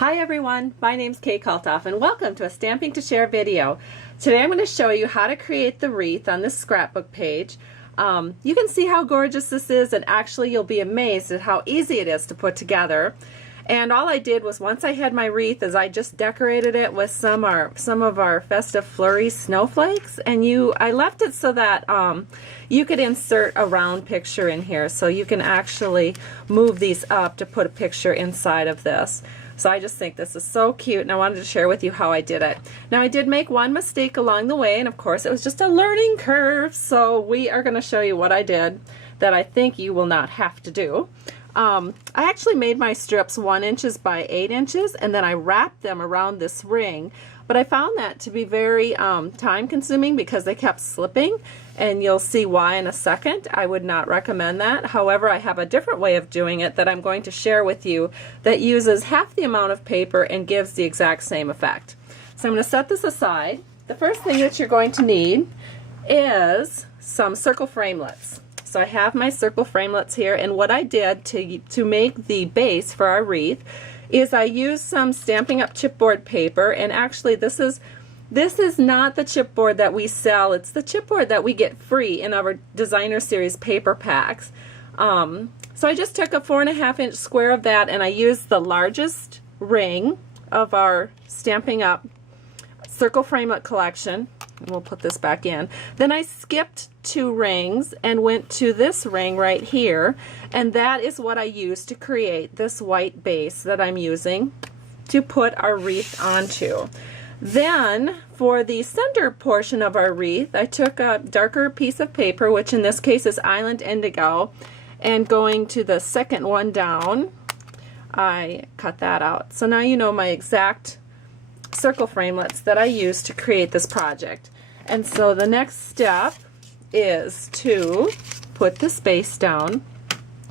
Hi everyone, my name's Kalthoff and welcome to a Stamping to Share video. Today I'm going to show you how to create the wreath on this scrapbook page. You can see how gorgeous this is, and actually you'll be amazed at how easy it is to put together. And all I did was, once I had my wreath, is I just decorated it with some of our Festive Flurry snowflakes, and I left it so that you could insert a round picture in here, so you can actually move these up to put a picture inside of this. So I just think this is so cute, and I wanted to share with you how I did it. Now, I did make one mistake along the way, and of course it was just a learning curve, so we are going to show you what I did that I think you will not have to do. I actually made my strips 1 inches by 8 inches, and then I wrapped them around this ring, but I found that to be very time consuming because they kept slipping, and you'll see why in a second. I would not recommend that. However, I have a different way of doing it that I'm going to share with you that uses half the amount of paper and gives the exact same effect. So I'm going to set this aside. The first thing that you're going to need is some circle framelits. So I have my circle framelits here, and what I did to make the base for our wreath is I used some Stampin' Up! Chipboard paper, and actually this is not the chipboard that we sell, it's the chipboard that we get free in our designer series paper packs. So I just took a 4.5-inch square of that, and I used the largest ring of our Stampin' Up! Circle framelit collection. We'll put this back in. Then I skipped 2 rings and went to this ring right here, and that is what I used to create this white base that I'm using to put our wreath onto. Then for the center portion of our wreath, I took a darker piece of paper, which in this case is Island Indigo, and going to the second one down, I cut that out. So now you know my exact circle framelits that I used to create this project. And so the next step is to put the space down,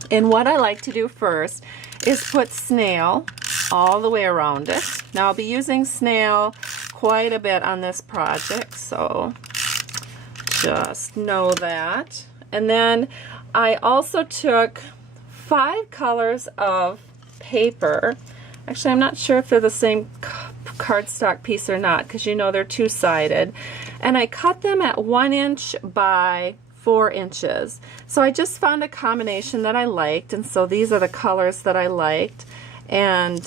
and what I like to do first is put snail all the way around it. Now I'll be using snail quite a bit on this project, so just know that. And then I also took 5 colors of paper. Actually, I'm not sure if they're the same cardstock piece or not, because you know they're two-sided, and I cut them at 1 inch by 4 inches. So I just found a combination that I liked, and so these are the colors that I liked, and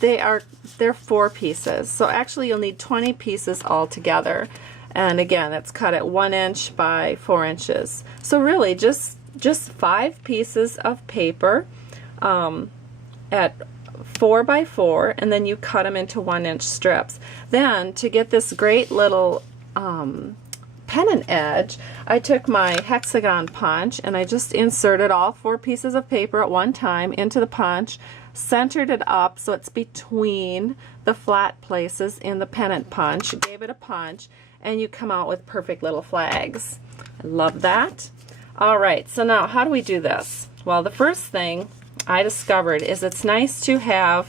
they're 4 pieces. So actually you'll need 20 pieces altogether, and again that's cut at 1 inch by 4 inches. So really just 5 pieces of paper at 4 by 4, and then you cut them into 1-inch strips. Then to get this great little pennant edge, I took my hexagon punch and I just inserted all 4 pieces of paper at one time into the punch, centered it up so it's between the flat places in the pennant punch, gave it a punch, and you come out with perfect little flags. I love that. Alright, so now how do we do this? Well, the first thing I discovered is it's nice to have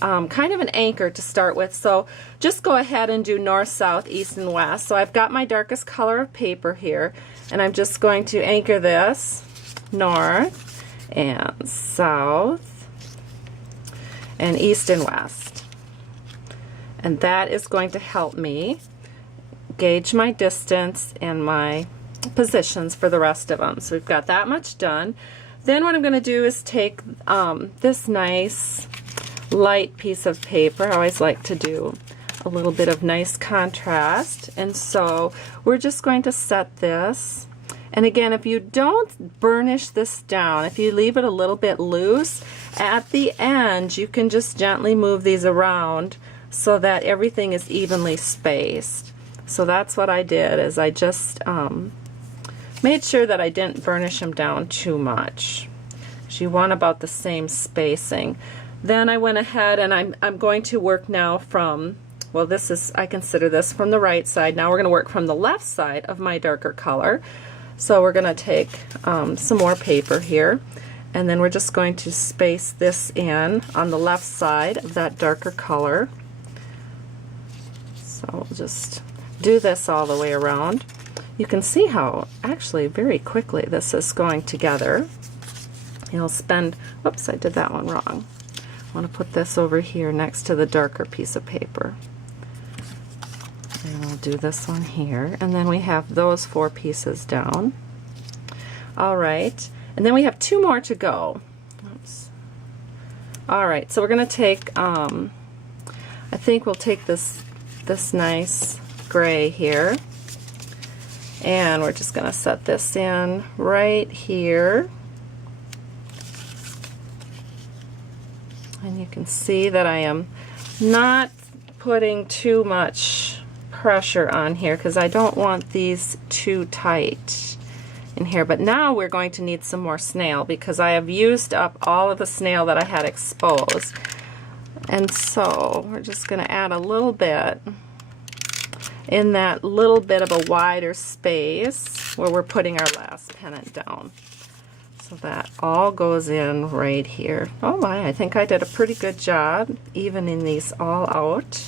kind of an anchor to start with. So just go ahead and do north, south, east, and west. So I've got my darkest color of paper here, and I'm just going to anchor this north and south and east and west. And that is going to help me gauge my distance and my positions for the rest of them. So we've got that much done. Then what I'm going to do is take this nice light piece of paper. I always like to do a little bit of nice contrast, and so we're just going to set this. And again, if you don't burnish this down, if you leave it a little bit loose, at the end you can just gently move these around so that everything is evenly spaced. So that's what I did, is I just made sure that I didn't burnish them down too much. You want about the same spacing. Then I went ahead and I'm going to work now from, well, this is, I consider this from the right side. Now we're going to work from the left side of my darker color. So we're going to take some more paper here, and then we're just going to space this in on the left side of that darker color. So we'll just do this all the way around. You can see how actually very quickly this is going together. You'll spend, whoops, I did that one wrong. want to put this over here next to the darker piece of paper. And I'll do this one here. And then we have those 4 pieces down. All right. And then we have 2 more to go. Oops. All right. So we're going to take, I think we'll take this nice gray here. And we're just going to set this in right here. And you can see that I am not putting too much pressure on here because I don't want these too tight in here. But now we're going to need some more snail because I have used up all of the snail that I had exposed. And so we're just going to add a little bit in that little bit of a wider space where we're putting our last pennant down. So that all goes in right here. Oh my, I think I did a pretty good job evening these all out.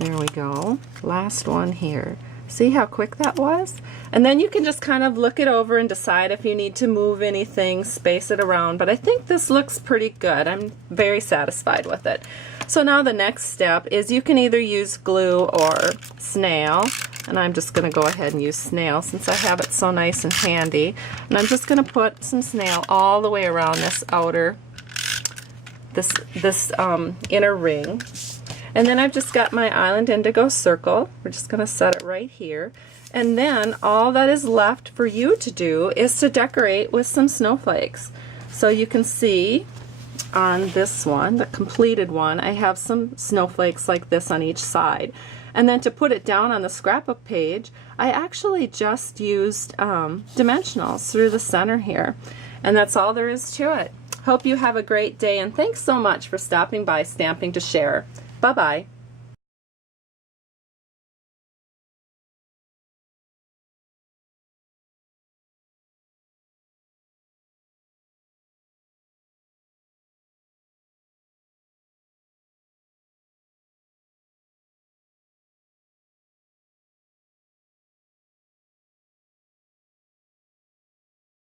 There we go. Last one here. See how quick that was? And then you can just kind of look it over and decide if you need to move anything, space it around. But I think this looks pretty good. I'm very satisfied with it. So now the next step is you can either use glue or snail. And I'm just going to go ahead and use snail since I have it so nice and handy. And I'm just going to put some snail all the way around this outer, this inner ring. And then I've just got my Island Indigo circle. We're just going to set it right here. And then all that is left for you to do is to decorate with some snowflakes. So you can see on this one, the completed one, I have some snowflakes like this on each side. And then to put it down on the scrapbook page, I actually just used dimensionals through the center here. And that's all there is to it. Hope you have a great day, and thanks so much for stopping by Stamping to Share. Bye-bye.